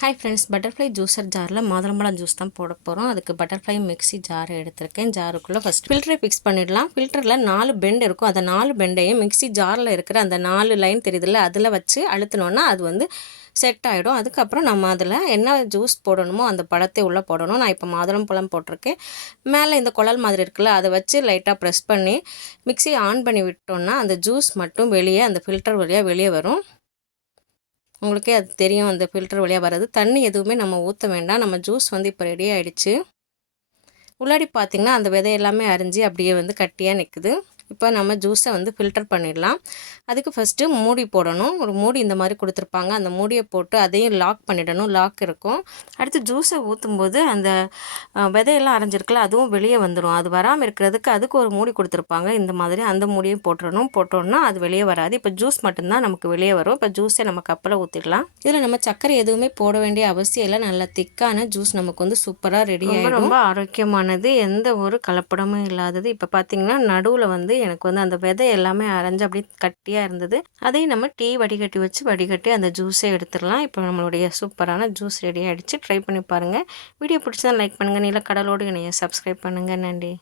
Hi friends, butterfly juicer ஜாரில் மாதுளம்பழம் juice தான் போட போகிறோம். அதுக்கு பட்டர்ஃப்ளை மிக்ஸி ஜார் எடுத்திருக்கேன். ஜாருக்குள்ளே ஃபஸ்ட் ஃபில்டரை ஃபிக்ஸ் பண்ணிடலாம். ஃபில்டரில் 4 பெண்ட் இருக்கும். அந்த 4 பெண்டையும் மிக்ஸி ஜாரில் இருக்கிற அந்த 4 லைன் தெரியுதுல்ல, அதில் வச்சு அழுத்தினோன்னா அது வந்து செட் ஆகிடும். அதுக்கப்புறம் நம்ம அதில் என்ன ஜூஸ் போடணுமோ அந்த பழத்தை உள்ளே போடணும். நான் இப்போ மாதுளம்பழம் போட்டிருக்கேன். மேலே இந்த குழல் மாதிரி இருக்குல்ல, அதை வச்சு லைட்டாக ப்ரெஸ் பண்ணி மிக்ஸி ஆன் பண்ணி விட்டோன்னா அந்த ஜூஸ் மட்டும் வெளியே அந்த ஃபில்டர் வழியாக வெளியே வரும். உங்களுக்கே அது தெரியும், அந்த ஃபில்டர் வழியாக வர்றது. தண்ணி எதுவுமே நம்ம ஊற்ற வேண்டாம். நம்ம ஜூஸ் வந்து இப்போ ரெடி ஆகிடுச்சு. உள்ளாடி பார்த்திங்கன்னா அந்த விதை எல்லாமே அரிஞ்சு அப்படியே வந்து கட்டியாக நிற்குது. இப்போ நம்ம ஜூஸை வந்து ஃபில்டர் பண்ணிடலாம். அதுக்கு ஃபஸ்ட்டு மூடி போடணும். ஒரு மூடி இந்த மாதிரி கொடுத்துருப்பாங்க. அந்த மூடியை போட்டு அதையும் லாக் பண்ணிடணும். லாக் இருக்கும். அடுத்து ஜூஸை ஊற்றும்போது அந்த விதையெல்லாம் அரைஞ்சிருக்குல்ல, அதுவும் வெளியே வந்துடும். அது வராமல் இருக்கிறதுக்கு அதுக்கு ஒரு மூடி கொடுத்துருப்பாங்க. இந்த மாதிரி அந்த மூடியும் போட்டுடணும். போட்டோன்னா அது வெளியே வராது. இப்போ ஜூஸ் மட்டும்தான் நமக்கு வெளியே வரும். இப்போ ஜூஸை நம்ம கப்பில் ஊற்றிடலாம். இதில் நம்ம சர்க்கரை எதுவுமே போட வேண்டிய அவசியம் இல்லை. நல்லா திக்கான ஜூஸ் நமக்கு வந்து சூப்பராக ரெடி ஆகிடும். ரொம்ப ஆரோக்கியமானது, எந்த ஒரு கலப்படமும் இல்லாதது. இப்போ பார்த்திங்கன்னா நடுவில் வந்து எனக்கு வந்து அந்த விதை எல்லாமே அரைஞ்சு அப்படியே கட்டியாக இருந்தது. அதையும் நம்ம டீ வடிகட்டி வச்சு வடிகட்டி அந்த ஜூஸை எடுத்துடலாம். இப்போ நம்மளுடைய சூப்பரான ஜூஸ் ரெடி ஆகிடுச்சு. ட்ரை பண்ணி பாருங்கள். வீடியோ பிடிச்சா லைக் பண்ணுங்கள். நீல கடலோடு என்னைய சப்ஸ்கிரைப் பண்ணுங்கள். நன்றி.